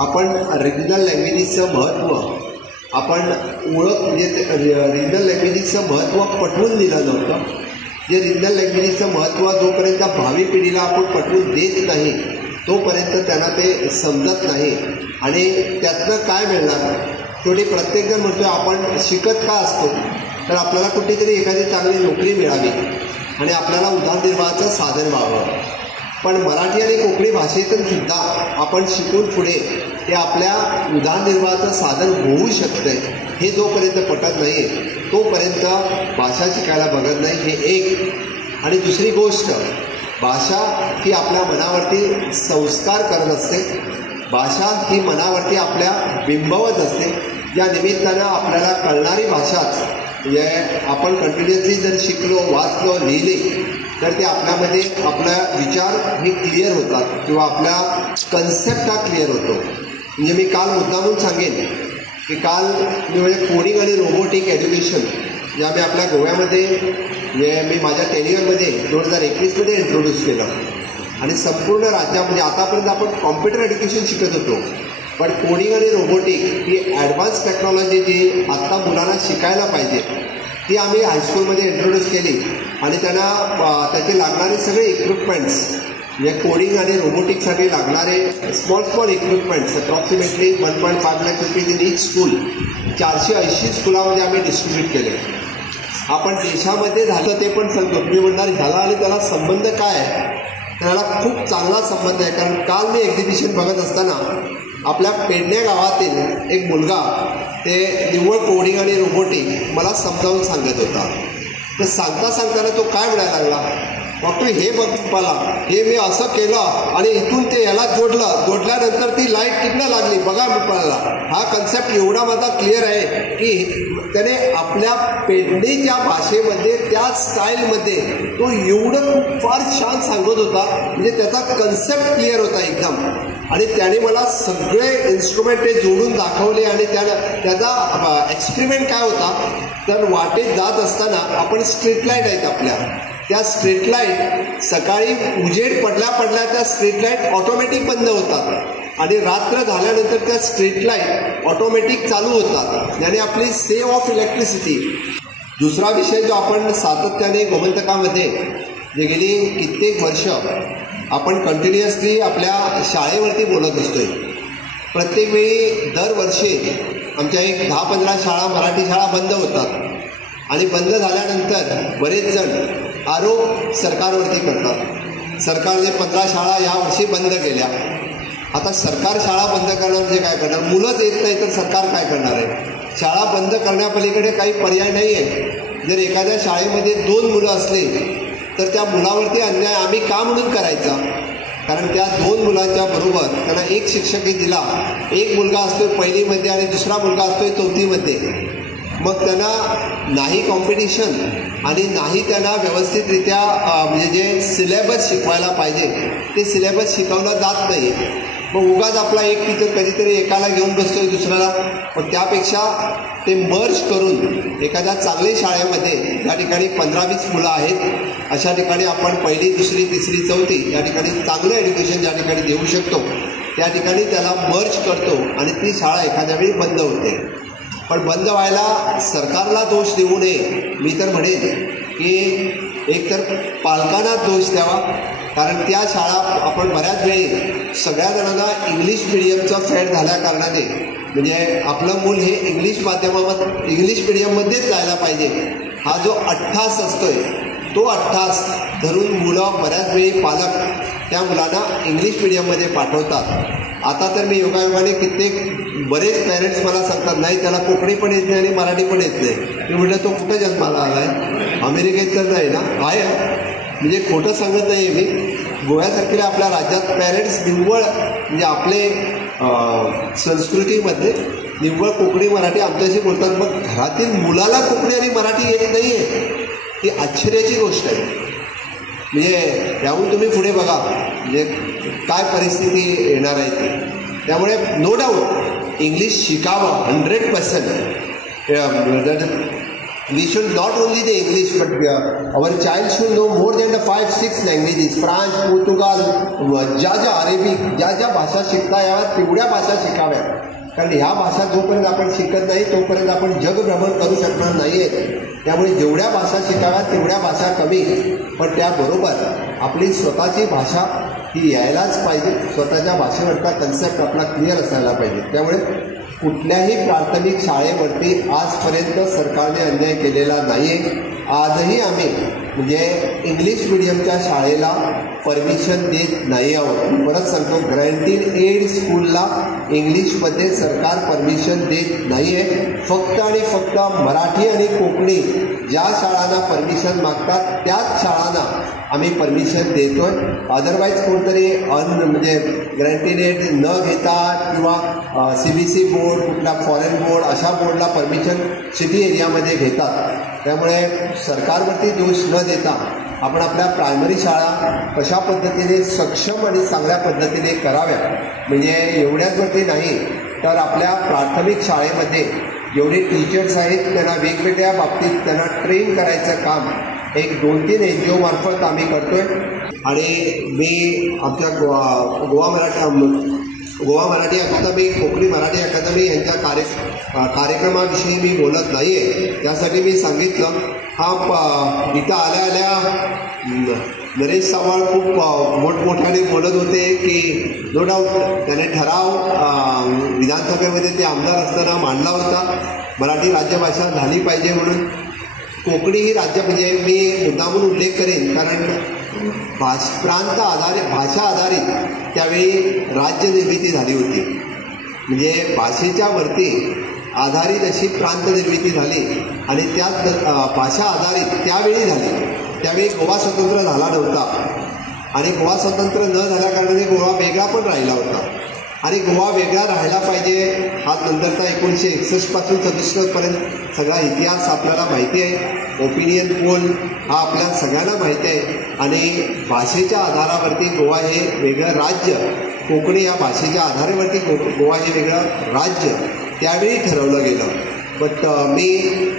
आपण रिजनल लँग्वेजेसचं महत्त्व आपण ओळख म्हणजे रिजनल लँग्वेजेसचं महत्त्व पटवून दिलं नव्हतं. जे रिजनल लँग्वेजेसचं महत्त्व जोपर्यंत भावी पिढीला आपण पटवून देत नाही तोपर्यंत त्यांना ते समजत नाही आणि त्यातनं काय मिळणार. शेवटी प्रत्येकजण म्हणतो आपण शिकत का असतो तर आपल्याला कुठेतरी एखादी चांगली नोकरी मिळावी आणि आपल्याला उदरनिर्वाहाचं साधन व्हावं. पण मराठी आणि कोकणी भाषेतून सुद्धा आपण शिकून पुढे ते आपल्या उदरनिर्वाहाचं साधन होऊ शकतं हे जोपर्यंत पटत नाही तोपर्यंत भाषा शिकायला बघत नाही. हे एक. आणि दुसरी गोष्ट, भाषा ही आपल्या मनावरती संस्कार करत असते. भाषा ही मनावरती आपल्या बिंबवत असते. या निमित्तानं आपल्याला कळणारी भाषाच म्हणजे आपण कंटिन्युअसली जर शिकलो, वाचलो, लिहिले तर ते आपल्यामध्ये आपला विचार हे क्लिअर होतात किंवा आपला कन्सेप्ट हा क्लिअर होतो. म्हणजे मी काल मुद्दामून सांगेन की काल मी म्हणजे कोडिंग आणि रोबोटिक एज्युकेशन जे आम्ही आपल्या गोव्यामध्ये मी माझ्या टेनियरमध्ये 2021मध्ये इंट्रोड्यूस केलं आणि संपूर्ण राज्यामध्ये आतापर्यंत आपण कॉम्प्युटर एज्युकेशन शिकत होतो पण कोडिंग आणि रोबोटिक ही ॲडव्हान्स टेक्नॉलॉजी जी आत्ता मुलांना शिकायला पाहिजे ती आम्ही हायस्कूलमध्ये इंट्रोड्यूस केली आणि त्यांना त्याचे लागणारे सगळे इक्विपमेंट्स म्हणजे कोडिंग आणि रोबोटिकसाठी लागणारे small equipments approximately 1.5 lakh rupees in each school 480 स्कूलामध्ये आम्ही डिस्ट्रीब्यूट केले. आपण देशामध्ये झालं ते पण सांगतो. तुम्ही म्हणणार ह्याला आणि त्याला संबंध काय आहे. त्याला खूप चांगला संबंध आहे. कारण काल मी एक्झिबिशन बघत असताना आपल्या पेडणे गावातील एक मुलगा ते निव्वळ कोडिंग आणि रोबोटिक मला समजावून सांगत होता. तर सांगताना तो काय म्हणायला लागला, डॉक्टर हे बघ मला हे मी असं केलं आणि इथून ते याला जोडल्यानंतर ती लाईट तिकडं लागली बघा मला. हा कन्सेप्ट एवढा माझा क्लिअर आहे की त्याने आपल्या पेडणेच्या भाषेमध्ये त्या स्टाईलमध्ये तो एवढं खूप फार छान सांगत होता. म्हणजे त्याचा कन्सेप्ट क्लिअर होता एकदम. आणि त्याने मला सगळे इन्स्ट्रुमेंट ते जोडून दाखवले आणि त्याचा एक्सपेरिमेंट काय होता तर वाटेत जात असताना आपण स्ट्रीट लाईट आहेत आपल्या त्या स्ट्रीट लाईट सकाळी उजेड पडल्या त्या स्ट्रीट लाईट ऑटोमॅटिक बंद होतात आणि रात्र झाल्यानंतर त्या स्ट्रीट लाईट ऑटोमॅटिक चालू होतात याने आपली सेव्ह ऑफ इलेक्ट्रिसिटी. दुसरा विषय जो आपण सातत्याने गोमंतकामध्ये जे गेली कित्येक वर्ष आपण कंटिन्युअसली आपल्या शाळेवरती बोलत असतोय. प्रत्येक वेळी दरवर्षी आमच्या एक 10-15 शाळा मराठी शाळा बंद होतात आणि बंद झाल्यानंतर बरेच जण आरोप सरकारवरती करतात. सरकारने 15 शाळा यावर्षी बंद केल्या. आता सरकार शाळा बंद करणार म्हणजे काय करणार. मुलंच येत नाही तर सरकार काय करणार आहे. शाळा बंद करण्यापलीकडे काही पर्याय नाही आहे. जर एखाद्या शाळेमध्ये 2 मुलं असले तर त्या मुलावरती अन्याय आम्ही का म्हणून करायचा. कारण त्या 2 मुलांच्या बरोबर त्यांना एक शिक्षकही दिला. एक मुलगा असतोय पहिलीमध्ये आणि दुसरा मुलगा असतोय 4थीमध्ये. मग त्यांना नाही कॉम्पिटिशन आणि नाही त्यांना व्यवस्थितरित्या म्हणजे जे सिलेबस शिकवायला पाहिजे ते सिलेबस शिकवलं जात नाही. मग उगाच आपला एक टीचर कधीतरी एकाला घेऊन बसतोय दुसऱ्याला. पण त्यापेक्षा ते मर्ज करून एखाद्या चांगल्या शाळेमध्ये ज्या ठिकाणी 15-20 मुलं आहेत अशा ठिकाणी आपण पहिली, दुसरी, तिसरी, चौथी या ठिकाणी चांगलं एज्युकेशन ज्या ठिकाणी देऊ शकतो त्या ठिकाणी त्याला मर्ज करतो आणि ती शाळा एखाद्या वेळी बंद होते. पण बंद व्हायला सरकारला दोष देऊ नये. मी तर म्हणेन की एकतर पालकांना दोष द्यावा. कारण त्या शाळा आपण बऱ्याच वेळी सगळ्या जणांना इंग्लिश मिडियमचा फेड झाल्या कारणाने म्हणजे आपलं मूल हे इंग्लिश माध्यमामध्ये इंग्लिश मिडियममध्येच जायला पाहिजे हा जो अट्टास असतोय तो अट्टास धरून मुलं बऱ्याच वेळी पालक त्या मुलांना इंग्लिश मिडियममध्ये पाठवतात. आता तर मी योगायोगाने कित्येक बरेच पॅरेंट्स मला सांगतात नाही त्याला कोकणी पण येत नाही आणि मराठी पण येत नाही. मी म्हटलं तो कुठं जन्माला आला आहे. अमेरिकेत तर नाही ना. आहे म्हणजे खोटं सांगत नाही मी. गोव्यासारख्या आपल्या राज्यात पॅरेंट्स निव्वळ म्हणजे आपले संस्कृतीमध्ये निव्वळ कोकणी मराठी आमच्याशी बोलतात. मग घरातील मुलाला कोकणी आणि मराठी येत नाही आहे ही आश्चर्याची गोष्ट आहे. म्हणजे याहून तुम्ही पुढे बघा म्हणजे काय परिस्थिती येणार आहे ती. त्यामुळे नो डाऊट इंग्लिश शिकावं 100%. we should not only the English, but our child should know more than the 5-6 languages, French, Portugal, ज्या अरेबिक, ज्या भाषा शिकता याव्यात तेवढ्या भाषा शिकाव्या. कारण ह्या भाषा जोपर्यंत आपण शिकत नाही तोपर्यंत आपण जगभ्रमण करू शकणार नाही आहे. त्यामुळे जेवढ्या भाषा शिकाव्यात तेवढ्या भाषा कमी, पण त्याबरोबर आपली स्वतःची भाषा ही यायलाच पाहिजे. स्वतःच्या भाषेवरचा कन्सेप्ट आपला क्लिअर असायला पाहिजे. त्यामुळे कुठल्याही प्राथमिक शाळेवरती आजपर्यंत सरकारने अन्याय केलेला नाही आहे. आजही आम्ही म्हणजे इंग्लिश मिडियमच्या शाळेला परमिशन देत नाही आहोत. परत सांगतो, ग्रँटीड एड स्कूलला इंग्लिशमध्ये सरकार परमिशन देत नाही आहे. फक्त आणि फक्त मराठी आणि कोकणी ज्या शाळांना परमिशन मागतात त्याच शाळांना आम्ही परमिशन देतोय. अदरवाईज कोणतरी म्हणजे ग्रँटीड एड न घेता किंवा CBSE बोर्ड, कुठला फॉरेन बोर्ड अशा बोर्डला परमिशन सिटी एरियामध्ये घेतात. त्यामुळे सरकारवरती दोष न देता आपण आपल्या प्रायमरी शाळा कशा पद्धतीने सक्षम आणि चांगल्या पद्धतीने कराव्या, म्हणजे एवढ्याचवरती नाही तर आपल्या प्राथमिक शाळेमध्ये जेवढे टीचर्स आहेत त्यांना वेगवेगळ्या बाबतीत त्यांना ट्रेन करायचं काम एक 2-3 NGO मार्फत आम्ही करतोय. आणि मी आमच्या गोवा मराठी अकादमी, कोकणी मराठी अकादमी यांच्या कार्यक्रमाविषयी मी बोलत नाही आहे. त्यासाठी मी सांगितलं, इथं आल्या नरेश सावळ खूप मोठमोठ्याने बोलत होते की नो डाऊट त्याने ठराव विधानसभेमध्ये ते आमदार असताना मांडला होता, मराठी राज्यभाषा झाली पाहिजे म्हणून. कोकणी ही राज्य म्हणजे मी मुद्दामून उल्लेख करेन कारण प्रांत आधारित, भाषा आधारित त्यावेळी राज्य निर्मिती झाली होती. म्हणजे भाषेच्या वरती आधारित अशी प्रांत निर्मिती झाली आणि त्यात भाषा आधारित त्यावेळी झाली. त्यावेळी गोवा स्वतंत्र झाला नव्हता आणि गोवा स्वतंत्र न झाल्याकारणाने गोवा वेगळा पण राहिला होता. आणि गोवा वेगळा राहायला पाहिजे हा नंतरचा 1961 पासून 67पर्यंत सगळा इतिहास आपल्याला माहिती आहे. ओपिनियन पोल हा आपल्या सगळ्यांना माहिती आहे. आणि भाषेच्या आधारावरती गोवा हे वेगळं राज्य, कोकणी या भाषेच्या आधारावरती गोवा हे वेगळं राज्य त्यावेळी ठरवलं गेलं. बट मी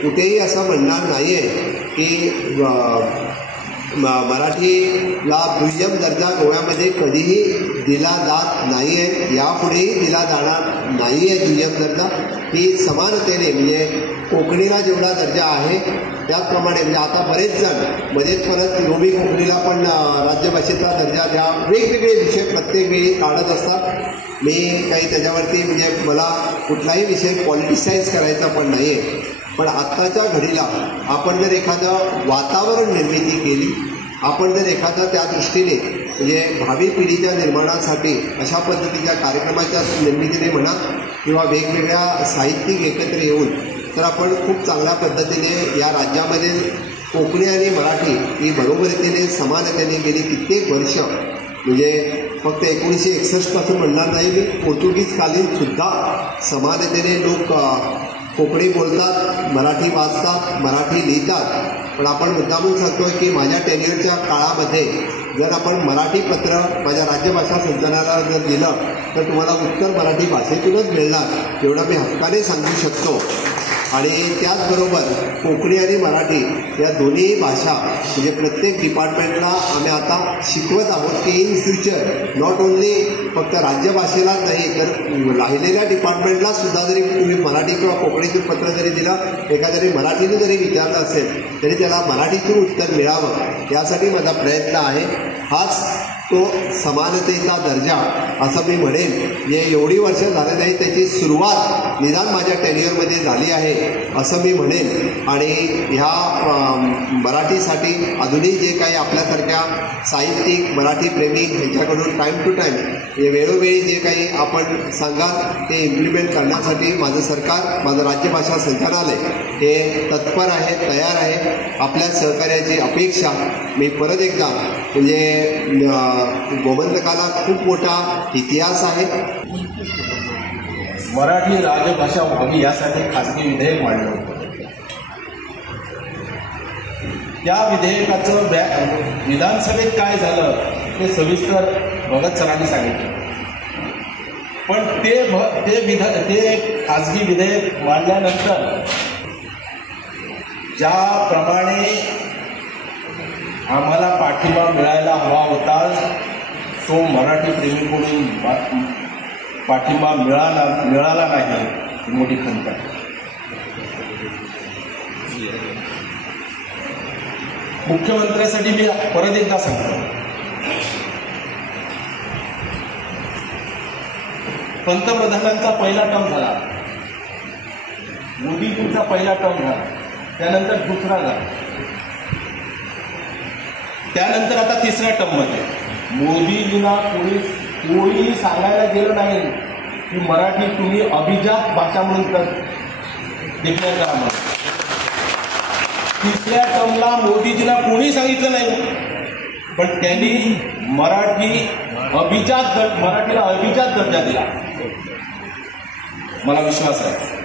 कुठेही असं म्हणणार नाही आहे की मराठीला दुय्यम दर्जा गोव्यामध्ये कधीही दिला जात नाही आहे, यापुढेही दिला जाणार नाही आहे. दुय्यम दर्जा ही समानतेने म्हणजे कोकणीला जेवढा दर्जा आहे त्याचप्रमाणे, म्हणजे आता बरेच जण मध्येच परत लोभी कोकणीला पण राज्यभाषेचा दर्जा द्या, वेगवेगळे विषय प्रत्येक वेळी काढत असतात. मी काही त्याच्यावरती म्हणजे मला कुठलाही विषय पॉलिटिसाईज करायचा पण नाही आहे. पण आत्ताच्या घडीला आपण जर एखादं वातावरण निर्मिती केली, आपण जर एखादा त्या दृष्टीने म्हणजे भावी पिढीच्या निर्माणासाठी अशा पद्धतीच्या कार्यक्रमाच्या निर्मितीने म्हणा किंवा वेगवेगळ्या साहित्यिक एकत्र येऊन तर आपण खूप चांगल्या पद्धतीने या राज्यामध्ये कोकणी आणि मराठी ही बरोबरीने समानतेने गेली कित्येक वर्ष, म्हणजे फक्त 1961 पासून म्हणणार नाही मी, पोर्तुगीजकालीन सुद्धा समानतेने लोक कोकणी बोलतात, मराठी वाचतात, मराठी लिहितात. पण आपण मुद्दामून सांगतोय की माझ्या टेन्युअरच्या काळामध्ये जर आपण मराठी पत्र माझ्या राज्यभाषा संचालनाला जर दिलं तर तुम्हाला उत्तर मराठी भाषेतूनच मिळणार एवढं मी हक्काने सांगू शकतो. आणि त्याचबरोबर कोकणी आणि मराठी या दोन्ही भाषा म्हणजे प्रत्येक डिपार्टमेंटला आम्ही आता शिकवत आहोत की इन फ्युचर नॉट ओन्ली फक्त राज्यभाषेलाच नाही तर राहिलेल्या डिपार्टमेंटला सुद्धा जरी तुम्ही मराठी किंवा कोकणीतून पत्र जरी दिलं, एखाद्याने मराठीने जरी विचारलं असेल तरी त्याला मराठीतून उत्तर मिळावं यासाठी माझा प्रयत्न आहे. हाच तो समानतेचा दर्जा असं मी म्हणेन. जे एवढी वर्ष झाले नाही त्याची सुरुवात निदान माझ्या टेन्युअरमध्ये झाली आहे असं मी म्हणेन. आणि ह्या मराठीसाठी अजूनही जे काही आपल्यासारख्या साहित्यिक मराठी प्रेमी ह्यांच्याकडून टाईम टू टाईम हे वेळोवेळी जे काही आपण सांगाल ते इम्प्लिमेंट करण्यासाठी माझं सरकार, माझं राज्यभाषा संचालनालय हे तत्पर आहे, तयार आहे. आपल्या सहकार्याची अपेक्षा मी परत एकदा म्हणजे गोमंतकाला खूप मोठा इतिहास आहे. मराठी राजभाषा व्हावी यासाठी खासगी विधेयक मांडलं होतं. त्या विधेयकाचं विधानसभेत काय झालं ते सविस्तर भगत सरांनी सांगितलं. पण ते खासगी विधेयक मांडल्यानंतर ज्याप्रमाणे आम्हाला पाठिंबा मिळायला हवा होता तो मराठी प्रेमीकडून पाठिंबा मिळाला नाही ही मोठी खंत आहे. मुख्यमंत्र्यासाठी मी परत एकदा सांगतो, पंतप्रधानांचा पहिला टर्म झाला, मोदीजींचा पहिला टर्म झाला, त्यानंतर दुसरा झाला, त्यानंतर आता तिसऱ्या टर्ममध्ये मोदीजींना कोणीही सांगायला गेलं नाही की मराठी तुम्ही अभिजात भाषा म्हणून देखण्यात करा म्हणून. तिसऱ्या टर्मला मोदीजींना कोणी सांगितलं नाही, पण त्यांनी मराठीला अभिजात दर्जा दिला. मला विश्वास आहे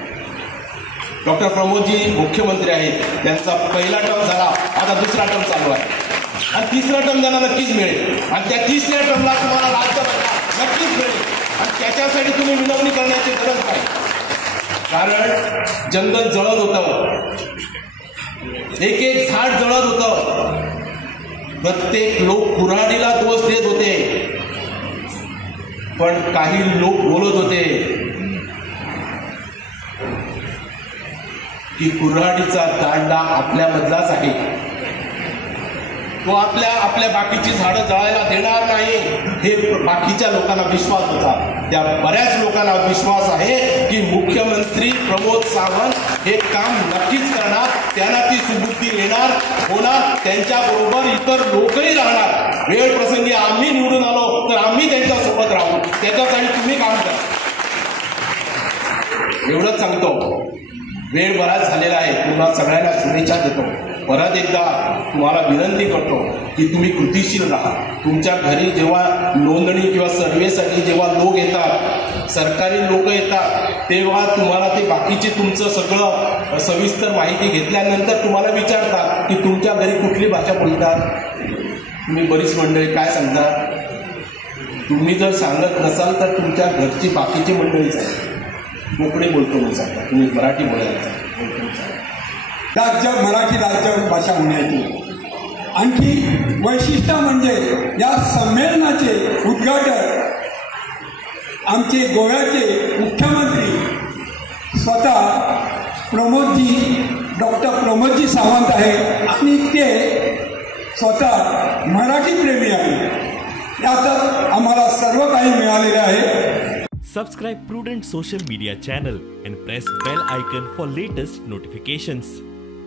डॉक्टर प्रमोदजी मुख्यमंत्री आहेत, त्यांचा पहिला टर्म झाला, आता दुसरा टर्म चालू आहे आणि तिसरा टर्म त्यांना नक्कीच मिळेल आणि त्या तिसऱ्या टर्मला तुम्हाला राज्यसभा नक्कीच मिळेल आणि त्याच्यासाठी तुम्ही विनवणी करण्याची गरज नाही. कारण जंगल जळत होतं, एक एक झाड जळत होतं, प्रत्येक लोक कुऱ्हाडीला दोष देत होते, पण काही लोक बोलत होते की कुऱ्हाडीचा दांडा आपल्यामधलाच आहे, तो आपल्या बाकीची झाडं जळायला देणार नाही, हे बाकीच्या लोकांना विश्वास होता. त्या बऱ्याच लोकांना विश्वास आहे की मुख्यमंत्री प्रमोद सावंत हे काम नक्कीच करणार, त्यांना ती सुबुद्धी होणार, त्यांच्याबरोबर इतर लोकही राहणार. वेळ प्रसंगी आम्ही निवडून आलो तर आम्ही त्यांच्यासोबत राहू, त्याच्यासाठी तुम्ही काम करा. एवढंच सांगतो. वेळ बराच झालेला आहे, तुम्हाला सगळ्यांना शुभेच्छा देतो. परत एकदा तुम्हाला विनंती करतो की तुम्ही कृतीशील राहा. तुमच्या घरी जेव्हा नोंदणी किंवा सर्व्हेसाठी जेव्हा लोक येतात, सरकारी लोक येतात, तेव्हा तुम्हाला ते बाकीचे तुमचं सगळं सविस्तर माहिती घेतल्यानंतर तुम्हाला विचारतात की तुमच्या घरी कुठली भाषा बोलतात. तुम्ही बरीच मंडळी काय सांगता, तुम्ही जर सांगत नसाल तर तुमच्या घरची बाकीची मंडळीच आहे कोकणी बोलतो म्हणून सांगता, तुम्ही मराठी बोलायला राज्य मराठी राज्य भाषा होण्याची आणखी वैशिष्ट्य म्हणजे या संमेलनाचे उद्घाटन आमचे गोव्याचे मुख्यमंत्री स्वतः डॉक्टर प्रमोदजी सावंत आहे आणि ते स्वतः मराठी प्रेमी आहे. यातच आम्हाला सर्व काही मिळालेले आहे. Subscribe Prudent social media channel and press bell icon for latest notifications.